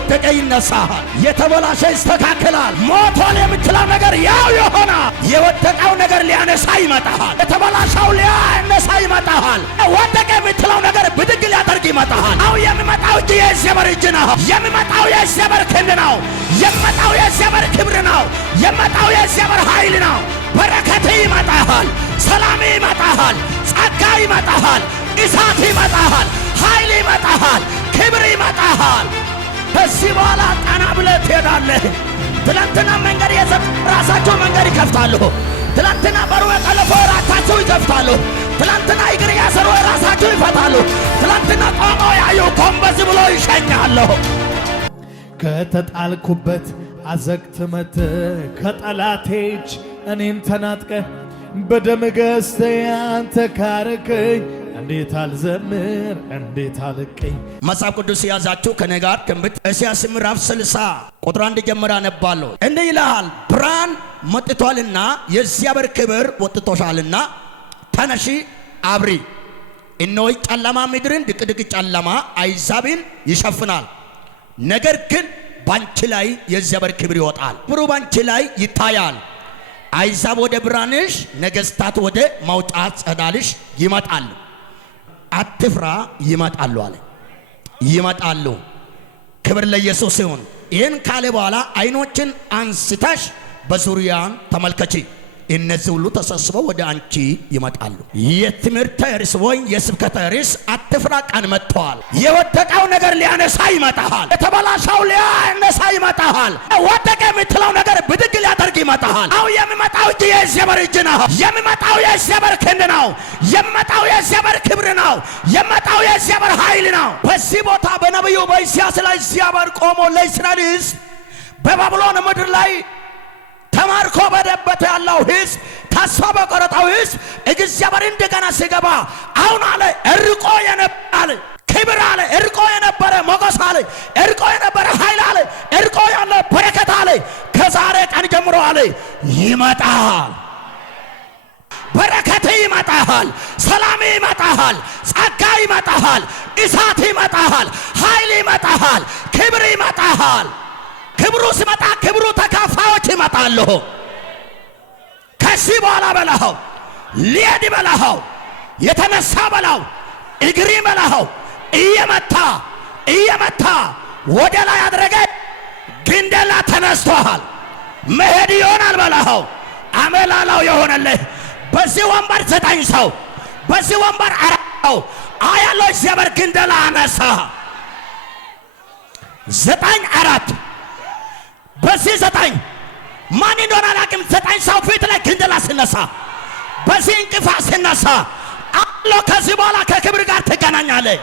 የወደቀ ይነሳል፣ የተበላሸ ይስተካከላል። ሞቷል የምትለው ነገር ያው ይሆናል። የወደቀው ነገር ሊያነሳ ይመጣል። የተበላሸው ሊያነሳ ይመጣል። ወደቀ የምትለው ነገር ብድግ ሊያደርግ ይመጣል። አው የሚመጣው የእግዚአብሔር እጅ ነው። የሚመጣው የእግዚአብሔር ክንድ ነው። የሚመጣው የእግዚአብሔር ክብር ነው። የሚመጣው የእግዚአብሔር ኃይል ነው። በረከት ይመጣል። ሰላም ይመጣል። ጸጋ ይመጣል። እሳት ይመጣል። ኃይል ይመጣል። ክብር ይመጣል። ከዚህ በኋላ ቀና ብለህ ትሄዳለህ። ትላንትና መንገድ የዘጉ ራሳቸው መንገድ ይከፍታሉ። ትላንትና በሩ የጠለፉ ራሳቸው ይከፍታሉ። ትላንትና እግር ያሰሩ ራሳቸው ይፈታሉ። ትላንትና ቆመው ያዩ ጎንበስ ብሎ ይሸኛሉ። ከተጣልኩበት አዘቅት መጥተህ ከጠላቴ እጅ እኔን ተናጥቀህ በደም ገዝተህ አንተ ካረከኝ እንዴት አልዘምር እንዴት አልቀኝ። መጽሐፍ ቅዱስ ያዛችሁ ከኔ ጋር ትንቢተ ኢሳይያስ ምዕራፍ 60 ቁጥር 1 ጀምሮ አነባለሁ። እንዲህ ይልሃል፣ ብርሃን መጥቷልና የእግዚአብሔር ክብር ወጥቶሻልና ተነሺ አብሪ። እነሆ ጨለማ ምድርን ድቅድቅ ጨለማ አሕዛብን ይሸፍናል። ነገር ግን ባንቺ ላይ የእግዚአብሔር ክብር ይወጣል። ክብሩ ባንቺ ላይ ይታያል። አሕዛብ ወደ ብርሃንሽ፣ ነገሥታት ወደ መውጫ ጸዳልሽ ይመጣሉ። አትፍራ፣ ይመጣሉ አለ። ይመጣሉ። ክብር ለኢየሱስ ይሁን። ይህን ካለ በኋላ አይኖችን አንስተሽ በዙሪያን ተመልከቺ። እነዚህ ሁሉ ተሰብስበው ወደ አንቺ ይመጣሉ። የትምህርት ርዕስ ወይም የስብከት ርዕስ አትፍራ፣ ቀን መጥቷል። የወደቀው ነገር ሊያነሳ ይመጣል። የተበላሸው ሊያነሳ ይመጣል። ወደቀ የምትለው ነገር ብድግ ሊያደርግ ይመጣል። አው የሚመጣው የእግዚአብሔር እጅ ነው። የሚመጣው የእግዚአብሔር ክንድ ነው። የሚመጣው የእግዚአብሔር ክብር ነው። የሚመጣው የእግዚአብሔር ኃይል ነው። በዚህ ቦታ በነቢዩ በኢሳይያስ ላይ እግዚአብሔር ቆሞ ለእስራኤል ሕዝብ በባቢሎን ምድር ላይ ተማርኮ በደበት ያለው ሕዝብ ተስፋ በቆረጠው ሕዝብ እግዚአብሔር እንደገና ሲገባ አሁን አለ እርቆ የነበረ ክብር አለ፣ እርቆ የነበረ ሞገስ አለ፣ እርቆ የነበረ ኃይል አለ፣ እርቆ ያለ በረከት አለ ከዛሬ ቀን ጀምሮ አለ ይመጣል። በረከት ይመጣል። ሰላም ይመጣል። ጸጋ ይመጣል። እሳት ይመጣል። ኃይል ይመጣል። ክብር ይመጣል። ክብሩ ሲመጣ ክብሩ ተካፋዮች ይመጣሉ። ከዚህ በኋላ በላው ሊሄድ በላው የተነሳ በላው እግሪ በላው እየመታ ወደ ላይ አድረገ ግንደላ ተነስቷል። መሄድ ይሆናል በላው አመላላው የሆነልህ በዚህ ወንበር 9 ሰው በዚህ ወንበር 4 ሰው አያለው እግዚአብሔር ግንደላ አነሳ 9-4 በዚህ 9 ማን እንደሆነ አላውቅም። 9 ሰው ፊት ላይ ግንደላ ሲነሳ በዚህ እንቅፋት ሲነሳ አሎ ከዚህ በኋላ ከክብር ጋር ትገናኛለህ።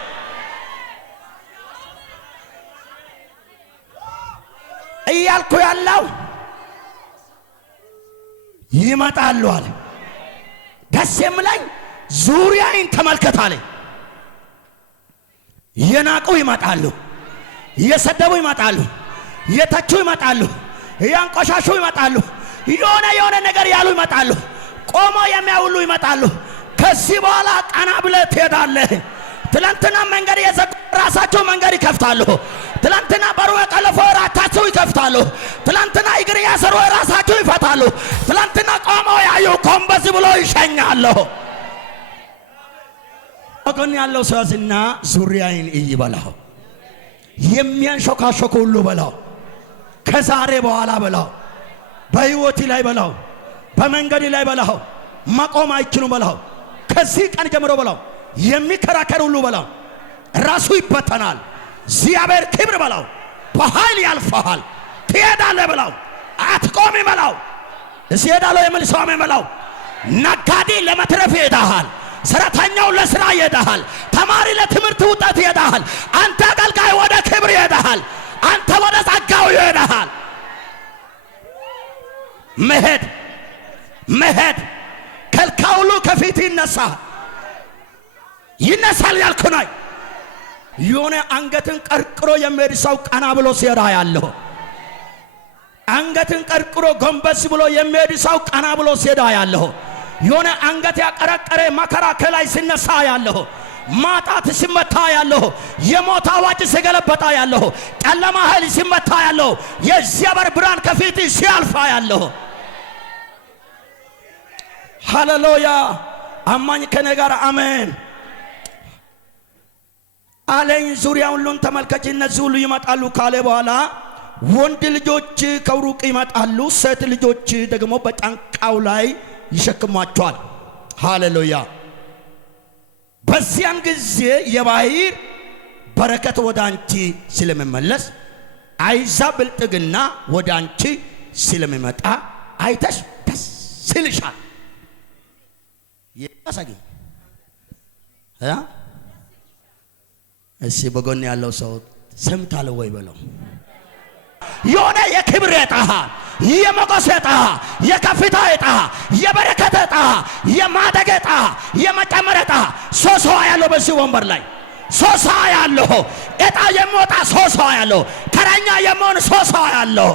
እያልኩ ያለው ይመጣሉ አለ። ደስ የሚለኝ ዙሪያዬን ተመልከት አለ። የናቁ ይመጣሉ፣ የሰደቡ ይመጣሉ፣ የተቹ ይመጣሉ፣ ያንቆሻሹ ይመጣሉ፣ የሆነ ነገር ያሉ ይመጣሉ፣ ቆሞ የሚያውሉ ይመጣሉ። ከዚህ በኋላ ቀና ብለህ ትሄዳለህ። ትላንትና መንገድ የዘጉ ራሳቸው መንገድ ይከፍታሉ። ትላንትና በሩ የጠለፉ ራሳቸው ይከፍታሉ። ትላንትና እግር ያሰሩ ራሳቸው ይፈታሉ። ትላንትና ቆመው ያዩ ጎንበስ ብሎ ይሸኛሉ። ወገን ያለው ሰውና ዙሪያዬን እይ በላው። የሚያንሾካሾክ ሁሉ በላው። ከዛሬ በኋላ በላው። በህይወት ላይ በላው። በመንገድ ላይ በላው። መቆም አይችሉም በላው። ከዚህ ቀን ጀምሮ በላው። የሚከራከር ሁሉ በላው ራሱ ይበተናል። እግዚአብሔር ክብር በላው በኃይል ያልፋል። ትሄዳለህ በላው። አትቆም በላው። እሄዳለሁ የሚል ሰው በላው። ነጋዴ ለመትረፍ ይሄዳል። ሰራተኛው ለስራ ይሄዳል። ተማሪ ለትምህርት ውጤት ይሄዳል። አንተ አገልጋይ ወደ ክብር ይሄዳል። አንተ ወደ ጸጋው ይሄዳል። መሄድ ከልካውሉ ከፊት ይነሳል ያልኩ ነው። የሆነ አንገትን ቀርቅሮ የሚሄድ ሰው ቀና ብሎ ሲሄዳ ያለው አንገትን ቀርቅሮ ጎንበስ ብሎ የሚሄድ ሰው ቀና ብሎ ሲሄዳ ያለው የሆነ አንገት ያቀረቀረ መከራ ከላይ ሲነሳ ያለው ማጣት ሲመታ ያለው የሞት አዋጅ ሲገለበጣ ያለው ጨለማ ኃይል ሲመታ ያለው የእግዚአብሔር ብርሃን ከፊት ሲያልፋ ያለው ሃሌሉያ አማኝ ከኔ ጋር አሜን አለኝ ዙሪያውን ሁሉን ተመልከች እነዚህ ሁሉ ይመጣሉ ካለ በኋላ ወንድ ልጆች ከሩቅ ይመጣሉ ሴት ልጆች ደግሞ በጫንቃው ላይ ይሸክሟቸዋል ሃሌሉያ በዚያን ጊዜ የባህር በረከት ወደ አንቺ ስለሚመለስ አይዛብ ብልጥግና ወደ አንቺ ስለሚመጣ አይተሽ ደስ ይልሻል ያሳጊ እሺ በጎን ያለው ሰው ሰምታለ ወይ በለው የሆነ የክብር ዕጣ የሞገስ ዕጣ የከፍታ ዕጣ የበረከት ዕጣ የማደግ ዕጣ የመጨመር ዕጣ ሶሳ ያለው በዚህ ወንበር ላይ ሶሳ ያለው ዕጣ የሚወጣ ሶሳ ያለው ተረኛ የሚሆን ሶሳ ያለው